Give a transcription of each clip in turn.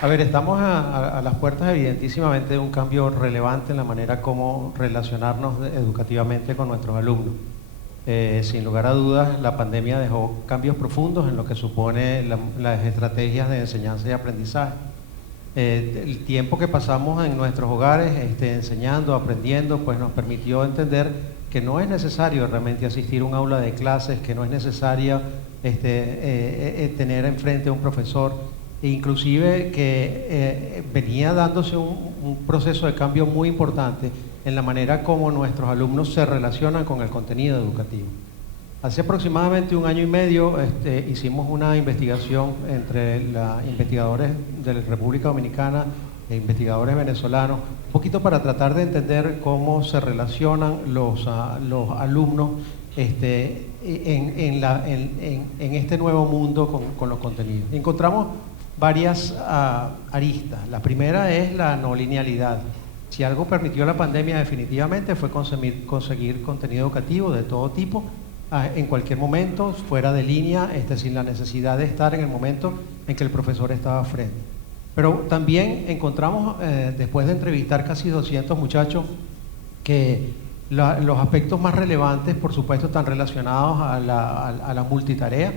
A ver, estamos a las puertas evidentísimamente de un cambio relevante en la manera como relacionarnos educativamente con nuestros alumnos. Sin lugar a dudas, la pandemia dejó cambios profundos en lo que supone las estrategias de enseñanza y aprendizaje. El tiempo que pasamos en nuestros hogares enseñando, aprendiendo, pues nos permitió entender que no es necesario realmente asistir a un aula de clases, que no es necesario tener enfrente a un profesor, e inclusive que venía dándose un proceso de cambio muy importante en la manera como nuestros alumnos se relacionan con el contenido educativo. Hace aproximadamente 1 año y medio hicimos una investigación entre investigadores de la República Dominicana e investigadores venezolanos, un poquito para tratar de entender cómo se relacionan los alumnos en este nuevo mundo con los contenidos. Encontramos varias aristas. La primera es la no linealidad. Si algo permitió la pandemia definitivamente fue conseguir contenido educativo de todo tipo, en cualquier momento, fuera de línea, sin la necesidad de estar en el momento en que el profesor estaba frente. Pero también encontramos, después de entrevistar casi 200 muchachos, que los aspectos más relevantes, por supuesto, están relacionados a la multitarea.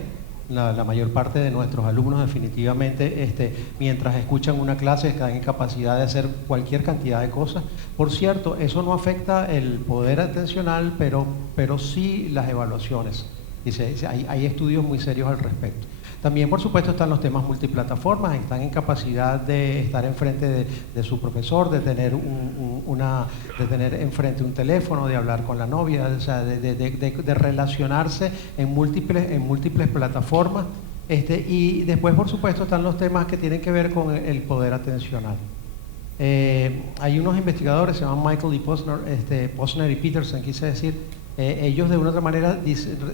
La mayor parte de nuestros alumnos definitivamente, mientras escuchan una clase, están en capacidad de hacer cualquier cantidad de cosas. Por cierto, eso no afecta el poder atencional, pero sí las evaluaciones. Hay estudios muy serios al respecto. También, por supuesto, están los temas multiplataformas, están en capacidad de estar enfrente de su profesor, de tener enfrente un teléfono, de hablar con la novia, o sea, de relacionarse en múltiples plataformas. Y después, por supuesto, están los temas que tienen que ver con el poder atencional. Hay unos investigadores, se llaman Michael y Posner y Peterson, quise decir. Ellos de una u otra manera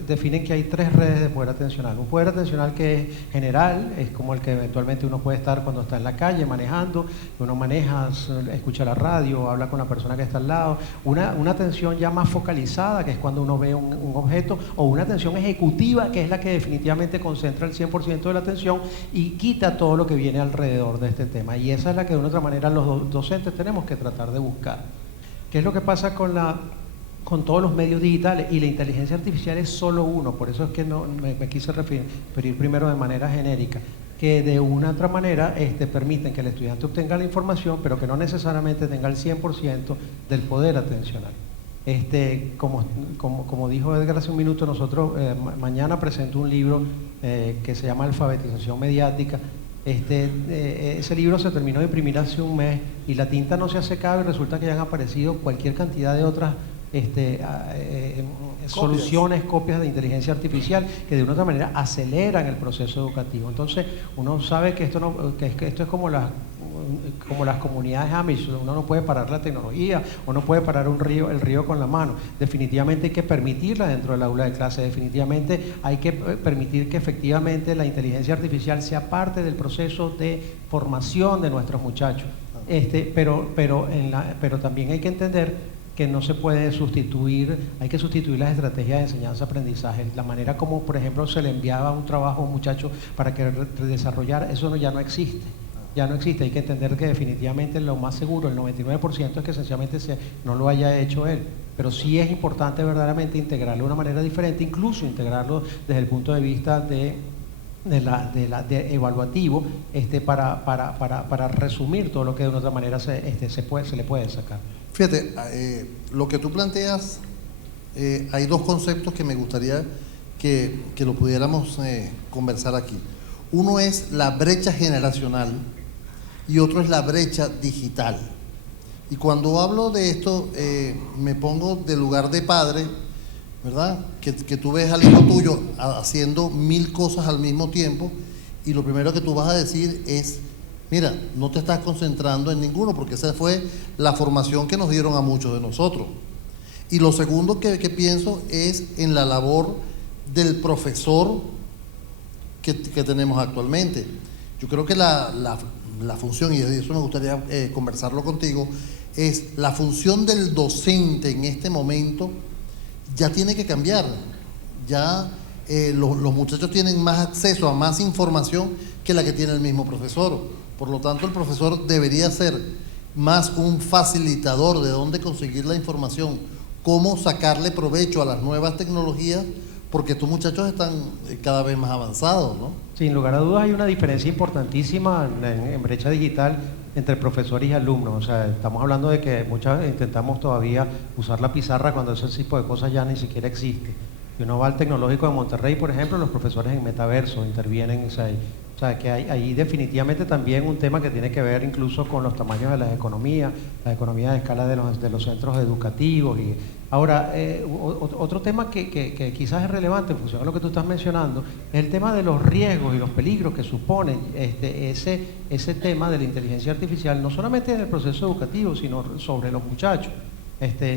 definen que hay 3 redes de poder atencional. Un poder atencional que es general, es como el que eventualmente uno puede estar cuando está en la calle manejando, uno maneja, escucha la radio, habla con la persona que está al lado. Una atención ya más focalizada, que es cuando uno ve un objeto, o una atención ejecutiva, que es la que definitivamente concentra el 100% de la atención y quita todo lo que viene alrededor de este tema. Y esa es la que de una u otra manera los docentes tenemos que tratar de buscar. ¿Qué es lo que pasa con todos los medios digitales? Y la inteligencia artificial es solo uno, por eso es que me quise referir primero de manera genérica, que de una u otra manera permiten que el estudiante obtenga la información, pero que no necesariamente tenga el 100% del poder atencional. Como dijo Edgar hace un minuto, nosotros mañana presento un libro que se llama Alfabetización Mediática. Ese libro se terminó de imprimir hace un mes y la tinta no se ha secado y resulta que ya han aparecido cualquier cantidad de otras soluciones, copias de inteligencia artificial que de una u otra manera aceleran el proceso educativo. Entonces uno sabe que esto es como las comunidades Amish. Uno no puede parar la tecnología, uno puede parar el río con la mano. Definitivamente hay que permitirla dentro del aula de clase, definitivamente hay que permitir que efectivamente la inteligencia artificial sea parte del proceso de formación de nuestros muchachos. Pero también hay que entender que no se puede sustituir, hay que sustituir las estrategias de enseñanza-aprendizaje. La manera como, por ejemplo, se le enviaba un trabajo a un muchacho para que desarrollara, eso ya no existe. Ya no existe. Hay que entender que definitivamente lo más seguro, el 99%, es que sencillamente no lo haya hecho él. Pero sí es importante verdaderamente integrarlo de una manera diferente, incluso integrarlo desde el punto de vista de evaluativo, para resumir todo lo que de una otra manera se le puede sacar. Fíjate, lo que tú planteas, hay 2 conceptos que me gustaría que lo pudiéramos conversar aquí. Uno es la brecha generacional y otro es la brecha digital. Y cuando hablo de esto, me pongo del lugar de padre, ¿verdad? Que tú ves al hijo tuyo haciendo 1000 cosas al mismo tiempo y lo primero que tú vas a decir es: mira, no te estás concentrando en ninguno, porque esa fue la formación que nos dieron a muchos de nosotros. Y lo segundo que pienso es en la labor del profesor que tenemos actualmente. Yo creo que la función, y de eso me gustaría conversarlo contigo, es la función del docente en este momento ya tiene que cambiar. Ya los muchachos tienen más acceso a más información que la que tiene el mismo profesor. Por lo tanto, el profesor debería ser más un facilitador de dónde conseguir la información, cómo sacarle provecho a las nuevas tecnologías, porque estos muchachos están cada vez más avanzados, ¿no? Sin lugar a dudas hay una diferencia importantísima en brecha digital entre profesores y alumnos. O sea, estamos hablando de que muchas intentamos todavía usar la pizarra cuando ese tipo de cosas ya ni siquiera existe. Si uno va al Tecnológico de Monterrey, por ejemplo, los profesores en metaverso intervienen, o sea, que hay ahí definitivamente también un tema que tiene que ver incluso con los tamaños de las economías de escala de los centros educativos. Y ahora, otro tema que quizás es relevante en función de lo que tú estás mencionando, es el tema de los riesgos y los peligros que supone ese tema de la inteligencia artificial, no solamente en el proceso educativo, sino sobre los muchachos.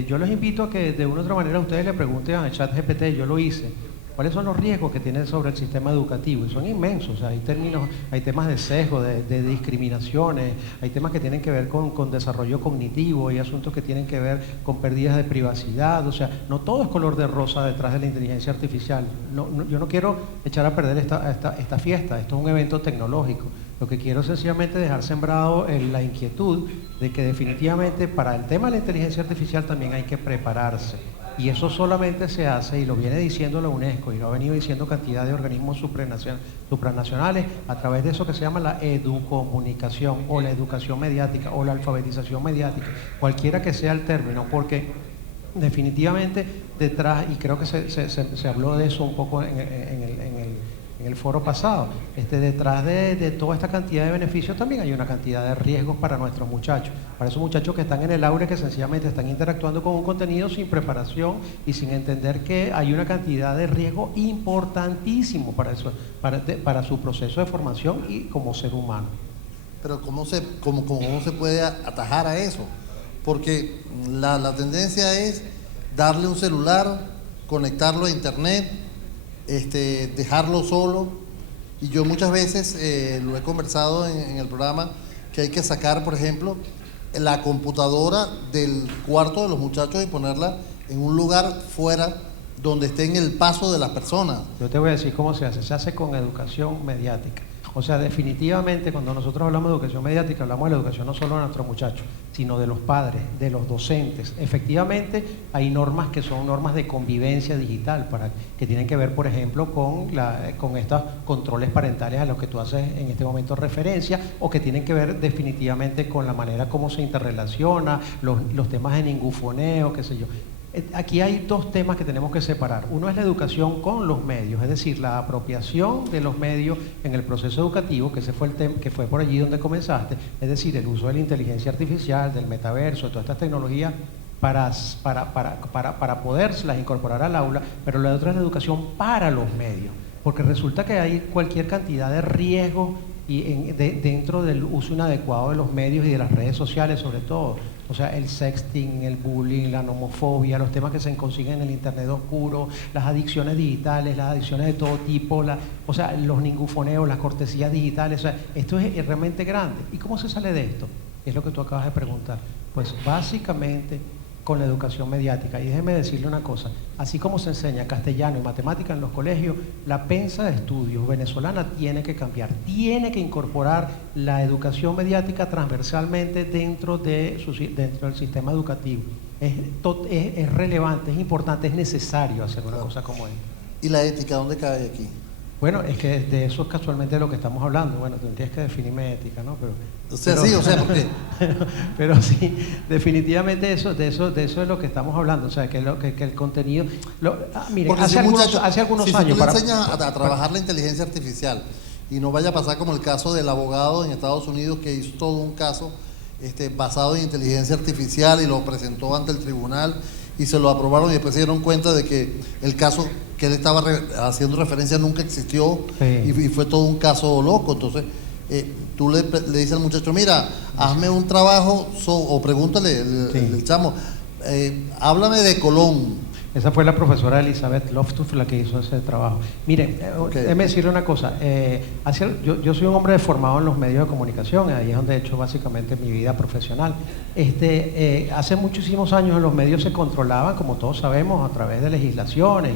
Yo les invito a que de una u otra manera ustedes le pregunten al ChatGPT, yo lo hice, ¿cuáles son los riesgos que tiene sobre el sistema educativo? Y son inmensos. O sea, hay temas de sesgo, de discriminaciones, hay temas que tienen que ver con desarrollo cognitivo, hay asuntos que tienen que ver con pérdidas de privacidad. O sea, no todo es color de rosa detrás de la inteligencia artificial. Yo no quiero echar a perder esta fiesta, esto es un evento tecnológico. Lo que quiero es sencillamente dejar sembrado la inquietud de que definitivamente para el tema de la inteligencia artificial también hay que prepararse. Y eso solamente se hace, y lo viene diciendo la UNESCO, y lo ha venido diciendo cantidad de organismos supranacionales, a través de eso que se llama la educomunicación, o la educación mediática, o la alfabetización mediática, cualquiera que sea el término, porque definitivamente detrás, y creo que se habló de eso un poco en el foro pasado, detrás de toda esta cantidad de beneficios también hay una cantidad de riesgos para nuestros muchachos, para esos muchachos que están en el aula, que sencillamente están interactuando con un contenido sin preparación y sin entender que hay una cantidad de riesgo importantísimo para eso, para su proceso de formación y como ser humano. Pero ¿cómo se puede atajar a eso? Porque la tendencia es darle un celular, conectarlo a internet, dejarlo solo, y yo muchas veces lo he conversado en el programa, que hay que sacar, por ejemplo, la computadora del cuarto de los muchachos y ponerla en un lugar fuera donde esté en el paso de las personas. Yo te voy a decir cómo se hace con educación mediática. O sea, definitivamente cuando nosotros hablamos de educación mediática, hablamos de la educación no solo de nuestros muchachos, sino de los padres, de los docentes. Efectivamente, hay normas que son normas de convivencia digital, que tienen que ver, por ejemplo, con estos controles parentales a los que tú haces en este momento referencia, o que tienen que ver definitivamente con la manera como se interrelaciona, los temas de ningufoneo, qué sé yo. Aquí hay dos temas que tenemos que separar. Uno es la educación con los medios, es decir, la apropiación de los medios en el proceso educativo, que ese fue el tema, que fue por allí donde comenzaste, es decir, el uso de la inteligencia artificial, del metaverso, de todas estas tecnologías para poderlas incorporar al aula, pero la otra es la educación para los medios, porque resulta que hay cualquier cantidad de riesgos dentro del uso inadecuado de los medios y de las redes sociales sobre todo. O sea, el sexting, el bullying, la nomofobia, los temas que se consiguen en el internet oscuro, las adicciones digitales, las adicciones de todo tipo, o sea, los ningufoneos, las cortesías digitales. O sea, esto es realmente grande. ¿Y cómo se sale de esto? Es lo que tú acabas de preguntar. Pues básicamente con la educación mediática. Y déjeme decirle una cosa, así como se enseña castellano y matemática en los colegios, la pensa de estudios venezolana tiene que cambiar, tiene que incorporar la educación mediática transversalmente dentro del sistema educativo. Es relevante, es importante, es necesario hacer una cosa como esta. ¿Y la ética dónde cae aquí? Bueno, es que de eso es casualmente de lo que estamos hablando. Bueno, tendrías que definirme ética, ¿no? Porque... pero sí, definitivamente de eso es lo que estamos hablando. O sea, que el contenido... miren, hace algunos años... Si tú le enseñas a trabajar la inteligencia artificial y no vaya a pasar como el caso del abogado en Estados Unidos que hizo todo un caso basado en inteligencia artificial y lo presentó ante el tribunal y se lo aprobaron y después se dieron cuenta de que el caso que él estaba haciendo referencia nunca existió, sí. y fue todo un caso loco. Entonces tú le dices al muchacho, mira, hazme un trabajo o pregúntale el chamo, háblame de Colón. Esa fue la profesora Elizabeth Loftus la que hizo ese trabajo. Miren, déjeme decirle una cosa. Yo soy un hombre formado en los medios de comunicación, ahí es donde he hecho básicamente mi vida profesional. Hace muchísimos años los medios se controlaban, como todos sabemos, a través de legislaciones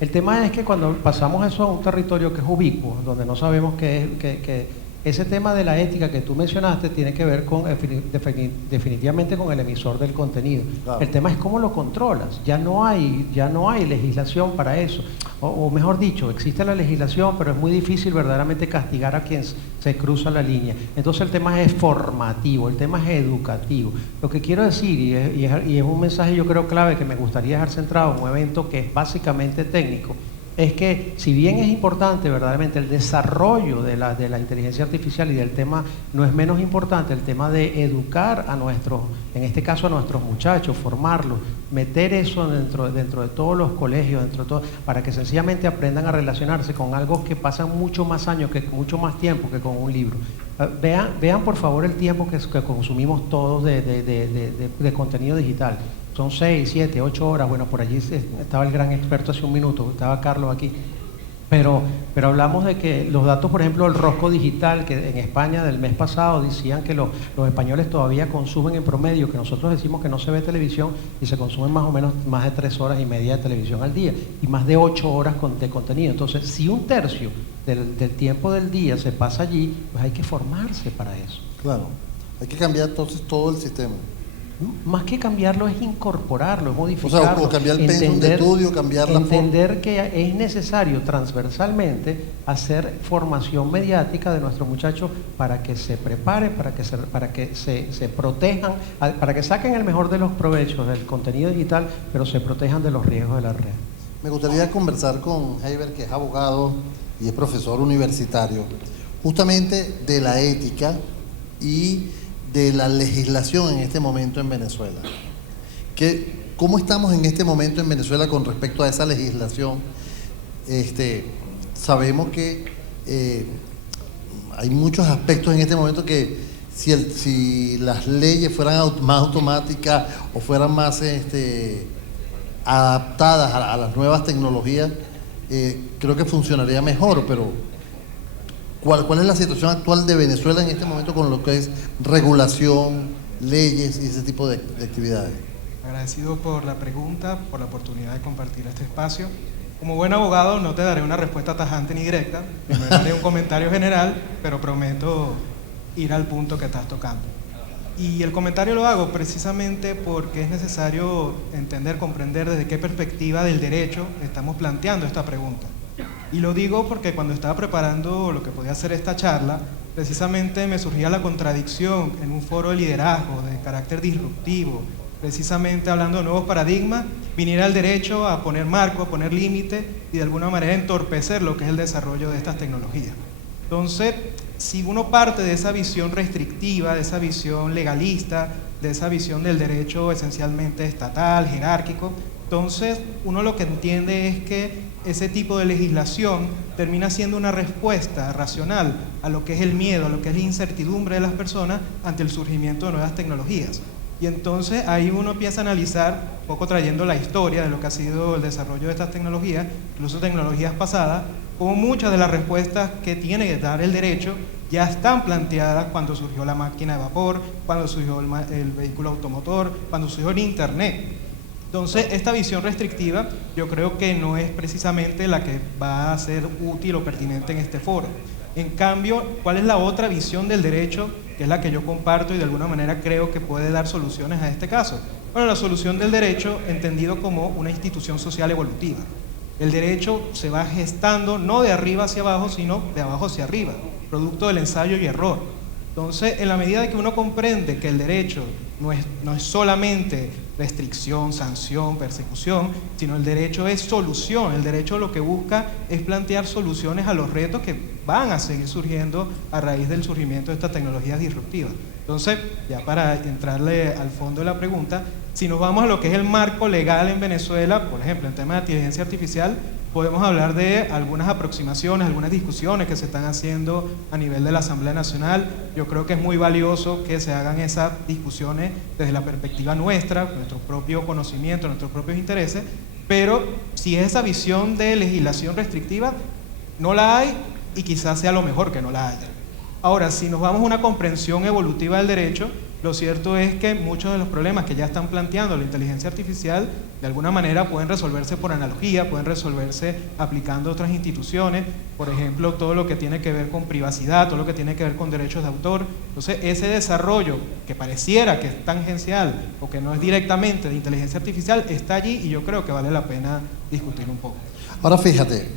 El tema es que cuando pasamos eso a un territorio que es ubicuo, donde no sabemos que ese tema de la ética que tú mencionaste tiene que ver con definitivamente con el emisor del contenido. Claro. El tema es cómo lo controlas. Ya no hay legislación para eso. O mejor dicho, existe la legislación, pero es muy difícil verdaderamente castigar a quien se cruza la línea. Entonces el tema es formativo, el tema es educativo. Lo que quiero decir, y es un mensaje yo creo clave que me gustaría dejar centrado en un evento que es básicamente técnico, es que si bien es importante verdaderamente el desarrollo de la inteligencia artificial y del tema, no es menos importante el tema de educar a nuestros, en este caso a nuestros muchachos, formarlos, meter eso dentro de todos los colegios, para que sencillamente aprendan a relacionarse con algo que pasa mucho más años, mucho más tiempo que con un libro. Vean por favor el tiempo que consumimos todos de contenido digital. Son 6, 7, 8 horas. Bueno, por allí estaba el gran experto hace un minuto, estaba Carlos aquí. Pero hablamos de que los datos, por ejemplo, el rosco digital, que en España del mes pasado decían que los españoles todavía consumen en promedio, que nosotros decimos que no se ve televisión, y se consumen más o menos más de 3 horas y media de televisión al día, y más de 8 horas de contenido. Entonces, si un tercio del tiempo del día se pasa allí, pues hay que formarse para eso. Claro, hay que cambiar entonces todo el sistema. Más que cambiarlo es incorporarlo, es modificarlo. O cambiar el pensum de estudio, cambiar la forma. Entender que es necesario transversalmente hacer formación mediática de nuestros muchachos para que se preparen, para que se protejan, para que saquen el mejor de los provechos del contenido digital, pero se protejan de los riesgos de la red. Me gustaría conversar con Heiber, que es abogado y es profesor universitario, justamente de la ética y de la legislación en este momento en Venezuela. ¿Cómo estamos en este momento en Venezuela con respecto a esa legislación? Sabemos que hay muchos aspectos en este momento que si las leyes fueran más automáticas o fueran más adaptadas a las nuevas tecnologías, creo que funcionaría mejor, pero ¿cuál es la situación actual de Venezuela en este momento con lo que es regulación, leyes y ese tipo de actividades? Agradecido por la pregunta, por la oportunidad de compartir este espacio. Como buen abogado no te daré una respuesta tajante ni directa, me daré un comentario general, pero prometo ir al punto que estás tocando. Y el comentario lo hago precisamente porque es necesario entender, comprender desde qué perspectiva del derecho estamos planteando esta pregunta. Y lo digo porque cuando estaba preparando lo que podía ser esta charla, precisamente me surgía la contradicción en un foro de liderazgo de carácter disruptivo, precisamente hablando de nuevos paradigmas, viniera el derecho a poner marco, a poner límite y de alguna manera entorpecer lo que es el desarrollo de estas tecnologías. Entonces, si uno parte de esa visión restrictiva, de esa visión legalista, de esa visión del derecho esencialmente estatal, jerárquico, entonces uno lo que entiende es que ese tipo de legislación termina siendo una respuesta racional a lo que es el miedo, a lo que es la incertidumbre de las personas ante el surgimiento de nuevas tecnologías. Y entonces ahí uno empieza a analizar, un poco trayendo la historia de lo que ha sido el desarrollo de estas tecnologías, incluso tecnologías pasadas, como muchas de las respuestas que tiene que dar el derecho ya están planteadas cuando surgió la máquina de vapor, cuando surgió el vehículo automotor, cuando surgió el Internet. Entonces, esta visión restrictiva yo creo que no es precisamente la que va a ser útil o pertinente en este foro. En cambio, ¿cuál es la otra visión del derecho, que es la que yo comparto y de alguna manera creo que puede dar soluciones a este caso? Bueno, la solución del derecho entendido como una institución social evolutiva. El derecho se va gestando no de arriba hacia abajo, sino de abajo hacia arriba, producto del ensayo y error. Entonces, en la medida de que uno comprende que el derecho no es solamente restricción, sanción, persecución, sino el derecho es solución. El derecho lo que busca es plantear soluciones a los retos que van a seguir surgiendo a raíz del surgimiento de estas tecnologías disruptivas. Entonces, ya para entrarle al fondo de la pregunta, si nos vamos a lo que es el marco legal en Venezuela, por ejemplo, en tema de inteligencia artificial, podemos hablar de algunas aproximaciones, algunas discusiones que se están haciendo a nivel de la Asamblea Nacional. Yo creo que es muy valioso que se hagan esas discusiones desde la perspectiva nuestra, nuestro propio conocimiento, nuestros propios intereses, pero si es esa visión de legislación restrictiva, no la hay y quizás sea lo mejor que no la haya. Ahora, si nos vamos a una comprensión evolutiva del derecho, Lo cierto es que muchos de los problemas que ya están planteando la inteligencia artificial de alguna manera pueden resolverse por analogía, pueden resolverse aplicando otras instituciones, por ejemplo, todo lo que tiene que ver con privacidad, todo lo que tiene que ver con derechos de autor. Entonces, ese desarrollo que pareciera que es tangencial o que no es directamente de inteligencia artificial está allí y yo creo que vale la pena discutir un poco. Ahora fíjate,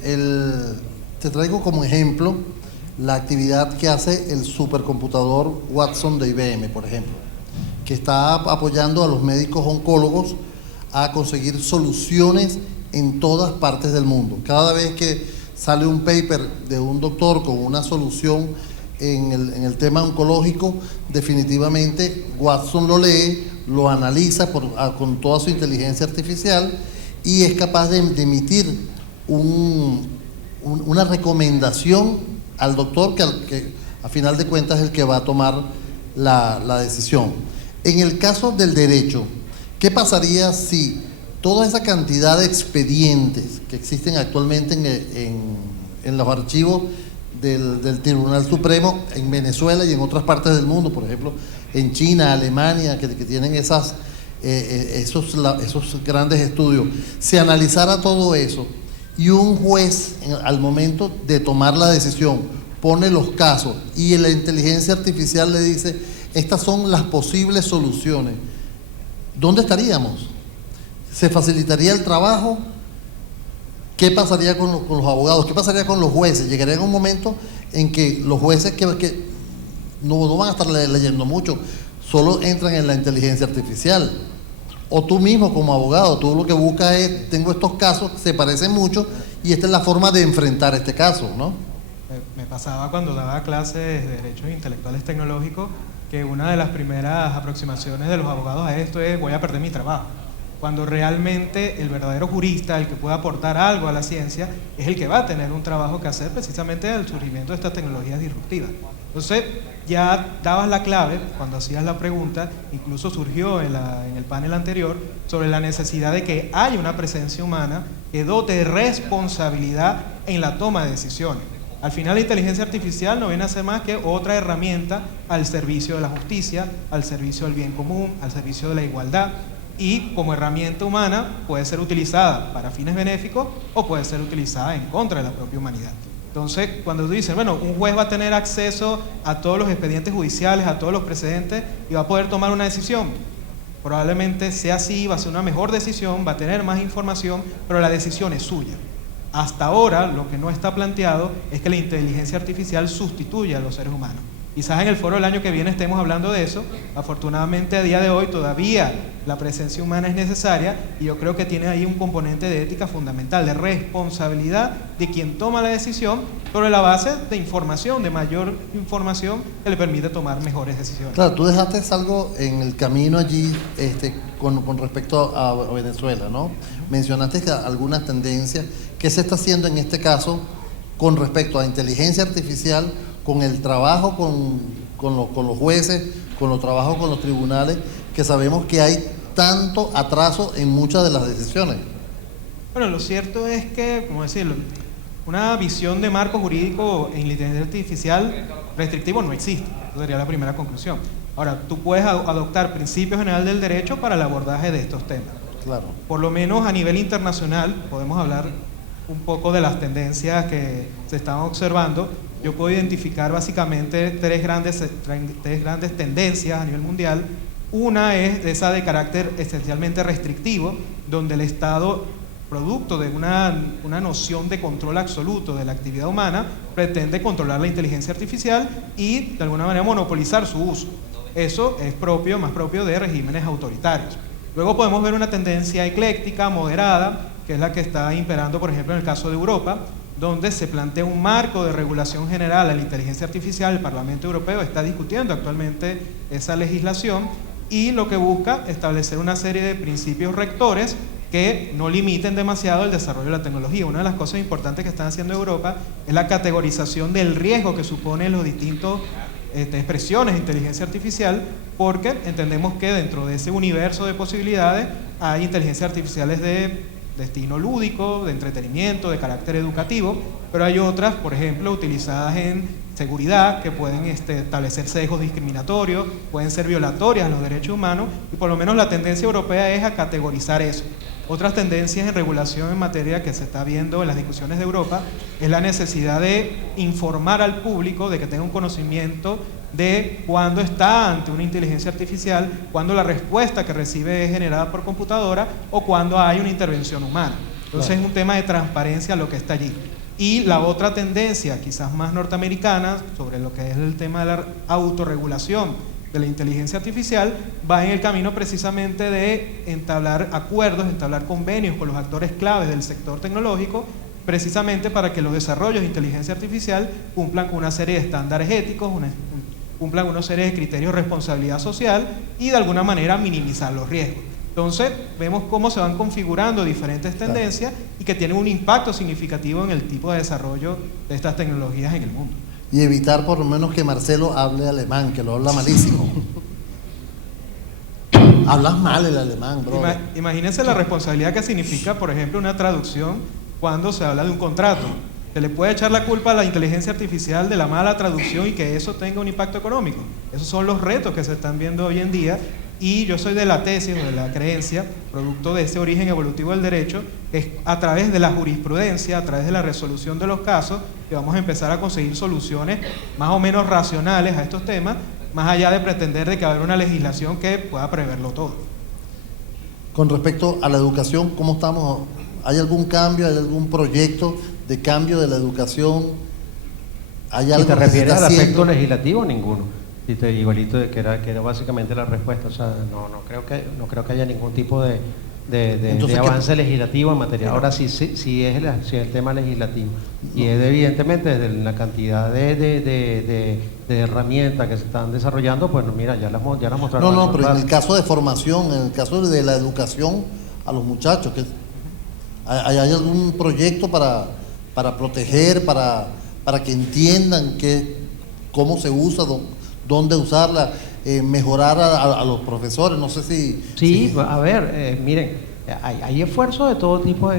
te traigo como ejemplo la actividad que hace el supercomputador Watson de IBM, por ejemplo, que está apoyando a los médicos oncólogos a conseguir soluciones en todas partes del mundo. Cada vez que sale un paper de un doctor con una solución en el tema oncológico, definitivamente Watson lo lee, lo analiza con toda su inteligencia artificial y es capaz de emitir una recomendación al doctor que a final de cuentas es el que va a tomar la decisión. En el caso del derecho, ¿qué pasaría si toda esa cantidad de expedientes que existen actualmente en los archivos del Tribunal Supremo en Venezuela y en otras partes del mundo, por ejemplo en China, Alemania, que tienen esos grandes estudios, se analizara todo eso y un juez al momento de tomar la decisión pone los casos y la inteligencia artificial le dice estas son las posibles soluciones, ¿dónde estaríamos? ¿Se facilitaría el trabajo? ¿Qué pasaría con los abogados? ¿Qué pasaría con los jueces? Llegaría un momento en que los jueces que no van a estar leyendo mucho, solo entran en la inteligencia artificial. O tú mismo como abogado, tú lo que buscas es, tengo estos casos que se parecen mucho y esta es la forma de enfrentar este caso, ¿no? Me pasaba cuando daba clases de derechos intelectuales tecnológicos que una de las primeras aproximaciones de los abogados a esto es voy a perder mi trabajo. Cuando realmente el verdadero jurista, el que puede aportar algo a la ciencia, es el que va a tener un trabajo que hacer precisamente en el surgimiento de estas tecnologías disruptivas. Entonces, ya dabas la clave cuando hacías la pregunta, incluso surgió en el panel anterior, sobre la necesidad de que haya una presencia humana que dote de responsabilidad en la toma de decisiones. Al final la inteligencia artificial no viene a ser más que otra herramienta al servicio de la justicia, al servicio del bien común, al servicio de la igualdad, y como herramienta humana puede ser utilizada para fines benéficos o puede ser utilizada en contra de la propia humanidad. Entonces, cuando tú dices, bueno, un juez va a tener acceso a todos los expedientes judiciales, a todos los precedentes y va a poder tomar una decisión, probablemente sea así, va a ser una mejor decisión, va a tener más información, pero la decisión es suya. Hasta ahora, lo que no está planteado es que la inteligencia artificial sustituya a los seres humanos. Quizás en el foro del año que viene estemos hablando de eso. Afortunadamente, a día de hoy todavía la presencia humana es necesaria y yo creo que tiene ahí un componente de ética fundamental, de responsabilidad de quien toma la decisión sobre la base de información, de mayor información que le permite tomar mejores decisiones. Claro, tú dejaste algo en el camino allí con respecto a Venezuela, ¿no? Mencionaste que algunas tendencias. ¿Qué se está haciendo en este caso con respecto a inteligencia artificial, con el trabajo con los jueces, con los trabajos con los tribunales, que sabemos que hay tanto atraso en muchas de las decisiones? Bueno, lo cierto es que, ¿cómo decirlo? Una visión de marco jurídico en inteligencia artificial restrictivo no existe. Esa sería la primera conclusión. Ahora, tú puedes adoptar principios generales del derecho para el abordaje de estos temas. Claro. Por lo menos a nivel internacional, podemos hablar un poco de las tendencias que se están observando. Yo puedo identificar básicamente tres grandes tendencias a nivel mundial. Una es esa de carácter esencialmente restrictivo, donde el Estado, producto de una noción de control absoluto de la actividad humana, pretende controlar la inteligencia artificial y de alguna manera monopolizar su uso. Eso es más propio de regímenes autoritarios. Luego podemos ver una tendencia ecléctica, moderada, que es la que está imperando, por ejemplo, en el caso de Europa, donde se plantea un marco de regulación general a la inteligencia artificial. El Parlamento Europeo está discutiendo actualmente esa legislación y lo que busca establecer una serie de principios rectores que no limiten demasiado el desarrollo de la tecnología. Una de las cosas importantes que están haciendo Europa es la categorización del riesgo que suponen los distintos expresiones de inteligencia artificial, porque entendemos que dentro de ese universo de posibilidades hay inteligencias artificiales de destino lúdico, de entretenimiento, de carácter educativo, pero hay otras, por ejemplo, utilizadas en seguridad, que pueden establecer sesgos discriminatorios, pueden ser violatorias a los derechos humanos, y por lo menos la tendencia europea es a categorizar eso. Otras tendencias en regulación en materia que se está viendo en las discusiones de Europa es la necesidad de informar al público, de que tenga un conocimiento de cuándo está ante una inteligencia artificial, cuándo la respuesta que recibe es generada por computadora o cuándo hay una intervención humana. Entonces claro, es un tema de transparencia lo que está allí. Y la otra tendencia, quizás más norteamericana, sobre lo que es el tema de la autorregulación de la inteligencia artificial, va en el camino precisamente de entablar acuerdos, entablar convenios con los actores claves del sector tecnológico, precisamente para que los desarrollos de inteligencia artificial cumplan con una serie de estándares éticos, cumplan una serie de criterios de responsabilidad social y de alguna manera minimizar los riesgos. Entonces, vemos cómo se van configurando diferentes tendencias y que tienen un impacto significativo en el tipo de desarrollo de estas tecnologías en el mundo. Y evitar por lo menos que Marcelo hable alemán, que lo habla malísimo. Hablas mal el alemán, bro. Imagínense la responsabilidad que significa, por ejemplo, una traducción cuando se habla de un contrato. Se le puede echar la culpa a la inteligencia artificial de la mala traducción y que eso tenga un impacto económico. Esos son los retos que se están viendo hoy en día. Y yo soy de la tesis o de la creencia, producto de ese origen evolutivo del derecho, que es a través de la jurisprudencia, a través de la resolución de los casos, que vamos a empezar a conseguir soluciones más o menos racionales a estos temas, más allá de pretender de que haya una legislación que pueda preverlo todo. Con respecto a la educación, ¿cómo estamos? ¿Hay algún cambio, hay algún proyecto de cambio de la educación? ¿Hay algo si te refieres al haciendo? aspecto legislativo, ninguno. Igualito de que era básicamente la respuesta. O sea, no creo que haya ningún tipo de avance legislativo en materia. Ahora sí es el tema legislativo. Y es evidentemente desde la cantidad de herramientas que se están desarrollando, pues mira, ya las mostraron. No, pero en el caso de formación, en el caso de la educación a los muchachos, ¿hay algún proyecto para proteger, para que entiendan cómo se usa, dónde usarla, mejorar a los profesores? No sé si... Sí, a ver, miren, hay esfuerzos de todo tipo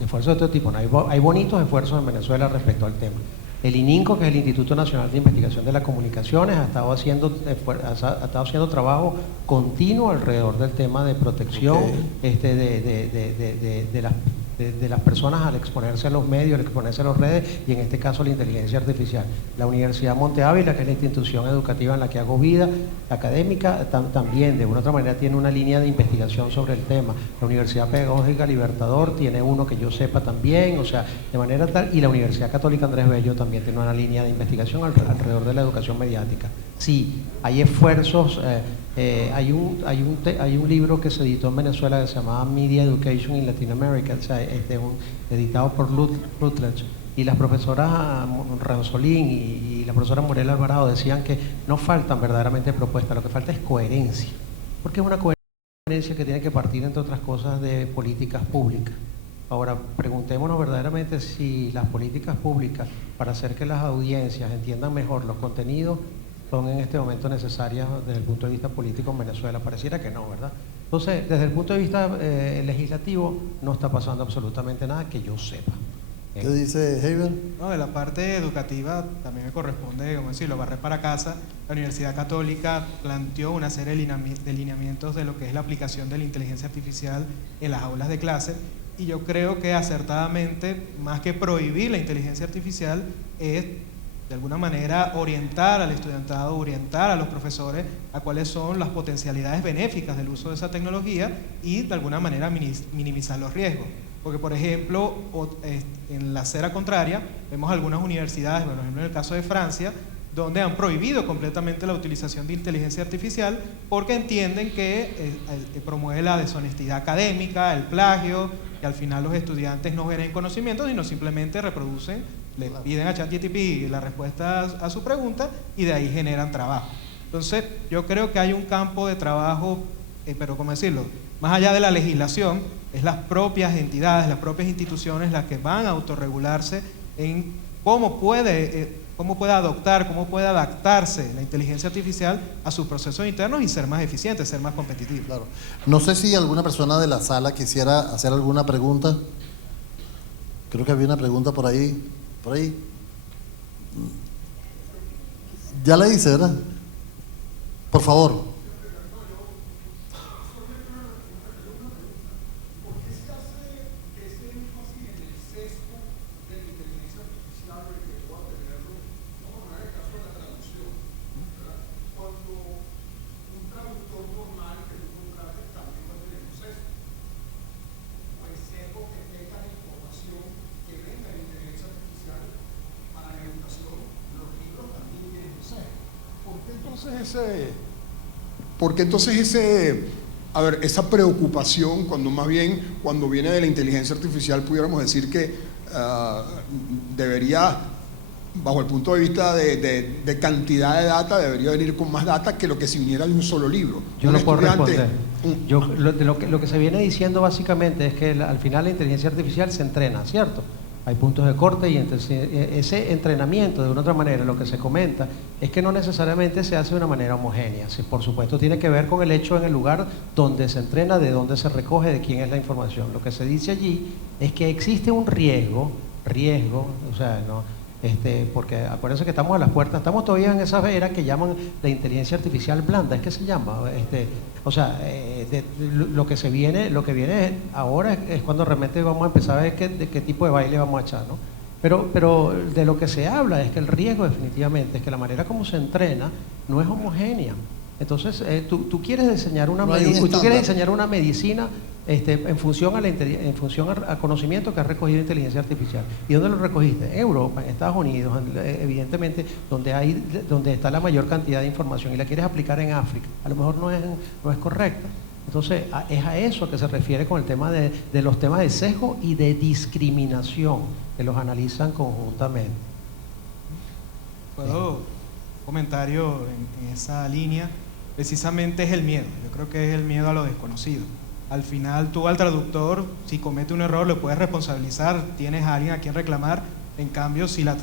esfuerzos de todo tipo, ¿no? Hay bonitos esfuerzos en Venezuela respecto al tema. El ININCO, que es el Instituto Nacional de Investigación de las Comunicaciones, ha estado haciendo trabajo continuo alrededor del tema de protección de las personas al exponerse a los medios, al exponerse a las redes, y en este caso la inteligencia artificial. La Universidad Monte Ávila, que es la institución educativa en la que hago vida académica, también de una u otra manera tiene una línea de investigación sobre el tema. La Universidad Pedagógica Libertador tiene uno que yo sepa también, o sea, de manera tal, y la Universidad Católica Andrés Bello también tiene una línea de investigación alrededor de la educación mediática. Sí, hay esfuerzos. Hay un libro que se editó en Venezuela que se llamaba Media Education in Latin America, o sea, editado por Routledge, y las profesoras Ranzolín y la profesora Morel Alvarado decían que no faltan verdaderamente propuestas, lo que falta es coherencia, porque es una coherencia que tiene que partir, entre otras cosas, de políticas públicas. Ahora, preguntémonos verdaderamente si las políticas públicas para hacer que las audiencias entiendan mejor los contenidos son en este momento necesarias desde el punto de vista político en Venezuela. Pareciera que no, ¿verdad? Entonces, desde el punto de vista legislativo, no está pasando absolutamente nada que yo sepa. ¿Qué dice Heiber? No, de la parte educativa también me corresponde, como decirlo, barrer para casa. La Universidad Católica planteó una serie de lineamientos de lo que es la aplicación de la inteligencia artificial en las aulas de clase, y yo creo que acertadamente, más que prohibir la inteligencia artificial, es de alguna manera orientar al estudiantado, orientar a los profesores a cuáles son las potencialidades benéficas del uso de esa tecnología y de alguna manera minimizar los riesgos. Porque, por ejemplo, en la acera contraria, vemos algunas universidades, por ejemplo en el caso de Francia, donde han prohibido completamente la utilización de inteligencia artificial porque entienden que promueve la deshonestidad académica, el plagio, que al final los estudiantes no generen conocimientos, sino simplemente reproducen, le piden a ChatGPT la respuesta a su pregunta y de ahí generan trabajo. Entonces, yo creo que hay un campo de trabajo, pero ¿cómo decirlo? Más allá de la legislación, es las propias entidades, las propias instituciones las que van a autorregularse en cómo puede cómo puede adoptar, cómo puede adaptarse la inteligencia artificial a sus procesos internos y ser más eficiente, ser más competitivo. Claro. No sé si alguna persona de la sala quisiera hacer alguna pregunta. Creo que había una pregunta por ahí. Por ahí. Ya la hice, ¿verdad? Por favor. Porque entonces esa preocupación, cuando viene de la inteligencia artificial, pudiéramos decir que debería, bajo el punto de vista de cantidad de data, debería venir con más data que lo que si viniera de un solo libro. Yo no puedo responder. Lo que se viene diciendo básicamente es que al final la inteligencia artificial se entrena, ¿cierto? Hay puntos de corte y ese entrenamiento, de una otra manera, lo que se comenta es que no necesariamente se hace de una manera homogénea. Sí, por supuesto, tiene que ver con el hecho en el lugar donde se entrena, de dónde se recoge, de quién es la información. Lo que se dice allí es que existe un riesgo, o sea, no, porque acuérdense que estamos a las puertas, estamos todavía en esa era que llaman la inteligencia artificial blanda, es que se llama, o sea, lo que viene ahora es cuando realmente vamos a empezar a ver de qué tipo de baile vamos a echar, ¿no? Pero de lo que se habla es que el riesgo definitivamente es que la manera como se entrena no es homogénea. Entonces, tú quieres diseñar una medicina en función al conocimiento que ha recogido inteligencia artificial. ¿Y dónde lo recogiste? En Europa, en Estados Unidos, evidentemente, donde está la mayor cantidad de información, y la quieres aplicar en África. A lo mejor no es correcta. Entonces, es a eso que se refiere con el tema de los temas de sesgo y de discriminación, que los analizan conjuntamente. ¿Puedo comentario en esa línea? Precisamente es el miedo. Yo creo que es el miedo a lo desconocido. Al final tú al traductor, si comete un error, lo puedes responsabilizar, tienes a alguien a quien reclamar. En cambio, si la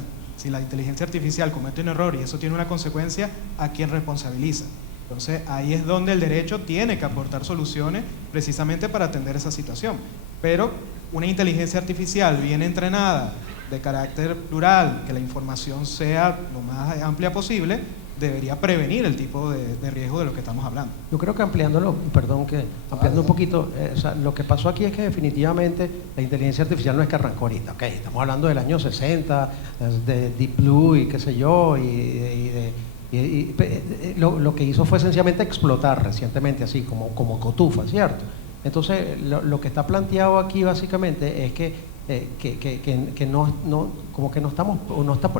inteligencia artificial comete un error y eso tiene una consecuencia, ¿a quién responsabiliza? Entonces ahí es donde el derecho tiene que aportar soluciones precisamente para atender esa situación. Pero una inteligencia artificial bien entrenada, de carácter plural, que la información sea lo más amplia posible, debería prevenir el tipo de riesgo de lo que estamos hablando. Yo creo que ampliando un poquito, o sea, lo que pasó aquí es que definitivamente la inteligencia artificial no es que arrancó ahorita, okay, estamos hablando del año 60, de Deep Blue y qué sé yo, lo que hizo fue sencillamente explotar recientemente, así como cotufa, ¿cierto? Entonces, lo que está planteado aquí básicamente es que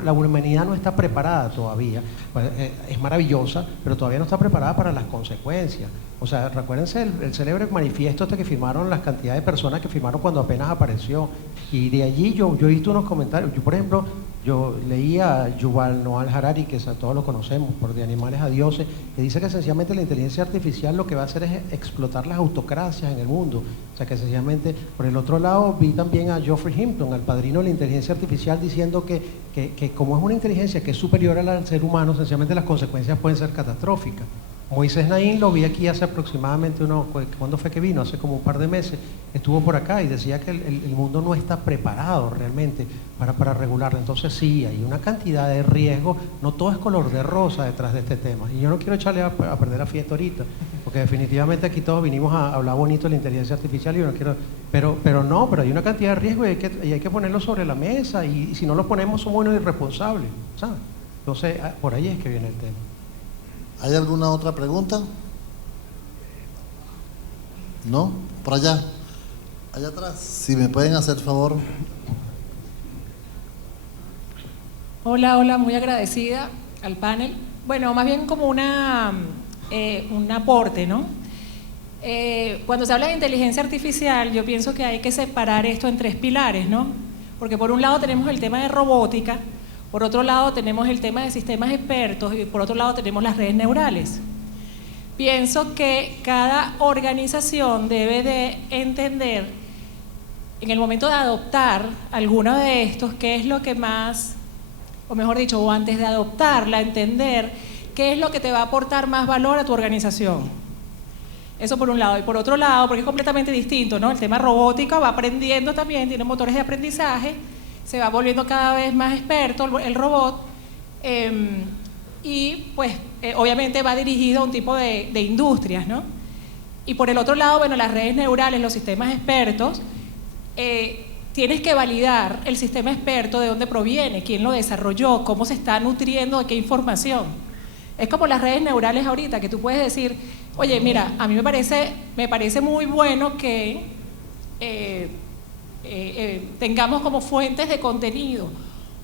la humanidad no está preparada todavía. Pues, es maravillosa, pero todavía no está preparada para las consecuencias. O sea, recuérdense el célebre manifiesto que firmaron, las cantidades de personas que firmaron cuando apenas apareció, y de allí yo he visto unos comentarios. Yo, por ejemplo, yo leía a Yuval Noah Harari, que todos lo conocemos, por De animales a dioses, que dice que sencillamente la inteligencia artificial lo que va a hacer es explotar las autocracias en el mundo. O sea, que sencillamente, por el otro lado, vi también a Geoffrey Hinton, al padrino de la inteligencia artificial, diciendo que como es una inteligencia que es superior al ser humano, sencillamente las consecuencias pueden ser catastróficas. Moisés Naín lo vi aquí hace aproximadamente ¿cuándo fue que vino? Hace como un par de meses, estuvo por acá y decía que el mundo no está preparado realmente para regularlo. Entonces sí, hay una cantidad de riesgos, no todo es color de rosa detrás de este tema. Y yo no quiero echarle a perder la fiesta ahorita, porque definitivamente aquí todos vinimos a hablar bonito de la inteligencia artificial y yo no quiero, pero hay una cantidad de riesgos y hay que ponerlo sobre la mesa, y si no lo ponemos somos unos irresponsables, ¿sabes? Entonces por ahí es que viene el tema. ¿Hay alguna otra pregunta? ¿No? Por allá. Allá atrás. Si me pueden hacer favor. Hola, muy agradecida al panel. Bueno, más bien como un aporte, ¿no? Cuando se habla de inteligencia artificial, yo pienso que hay que separar esto en tres pilares, ¿no? Porque por un lado tenemos el tema de robótica, por otro lado tenemos el tema de sistemas expertos y por otro lado tenemos las redes neurales. Pienso que cada organización debe de entender en el momento de adoptar alguno de estos qué es lo que más o mejor dicho, o antes de adoptarla, entender qué es lo que te va a aportar más valor a tu organización. Eso por un lado. Y por otro lado, porque es completamente distinto, ¿no? El tema robótica va aprendiendo también, tiene motores de aprendizaje, se va volviendo cada vez más experto el robot, y pues obviamente va dirigido a un tipo de industrias, ¿no? Y por el otro lado, bueno, las redes neurales, los sistemas expertos, tienes que validar el sistema experto de dónde proviene, quién lo desarrolló, cómo se está nutriendo, de qué información. Es como las redes neurales ahorita, que tú puedes decir, oye, mira, a mí me parece muy bueno que tengamos como fuentes de contenido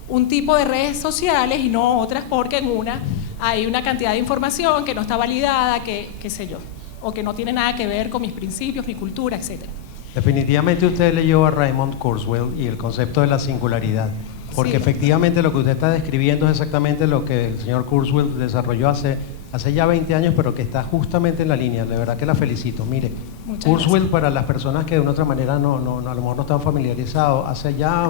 un tipo de redes sociales y no otras, porque en una hay una cantidad de información que no está validada, qué sé yo, o que no tiene nada que ver con mis principios, mi cultura, etcétera. Definitivamente usted leyó a Raymond Kurzweil y el concepto de la singularidad, porque Sí. efectivamente lo que usted está describiendo es exactamente lo que el señor Kurzweil desarrolló hace ya 20 años, pero que está justamente en la línea. De verdad que la felicito. Mire, Muchas Kurzweil, gracias. para las personas que de una otra manera a lo mejor no están familiarizados, hace ya,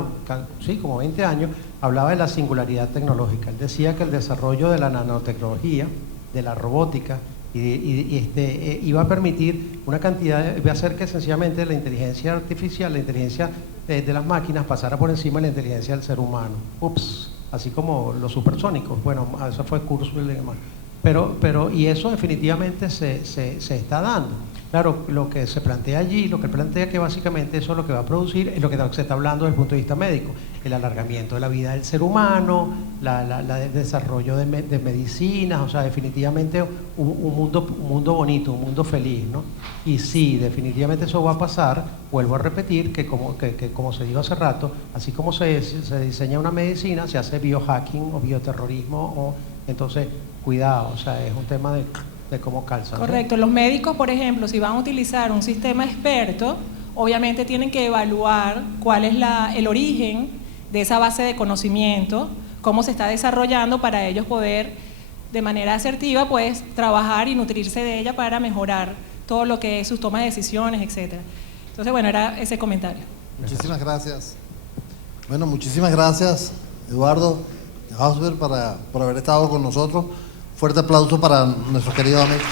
sí, como 20 años, hablaba de la singularidad tecnológica. Él decía que el desarrollo de la nanotecnología, de la robótica, iba a permitir una cantidad, iba a hacer que sencillamente la inteligencia artificial, la inteligencia de las máquinas pasara por encima de la inteligencia del ser humano. Ups, así como los supersónicos. Bueno, eso fue Kurzweil y demás. Y eso definitivamente se está dando. Claro, lo que se plantea allí, lo que plantea que básicamente eso lo que va a producir es lo que se está hablando desde el punto de vista médico, el alargamiento de la vida del ser humano, el desarrollo de medicinas, o sea, definitivamente un mundo bonito, un mundo feliz, ¿no? Y sí, definitivamente eso va a pasar, vuelvo a repetir, que como se dijo hace rato, así como se diseña una medicina, se hace biohacking o bioterrorismo, entonces, cuidado, o sea, es un tema de cómo calza, ¿no? Correcto. Los médicos, por ejemplo, si van a utilizar un sistema experto, obviamente tienen que evaluar cuál es el origen de esa base de conocimiento, cómo se está desarrollando para ellos poder, de manera asertiva, pues, trabajar y nutrirse de ella para mejorar todo lo que es sus tomas de decisiones, etcétera. Entonces, bueno, era ese comentario. Muchísimas gracias. Bueno, muchísimas gracias, Eduardo Hausberg, por haber estado con nosotros. Fuerte aplauso para nuestros queridos amigos.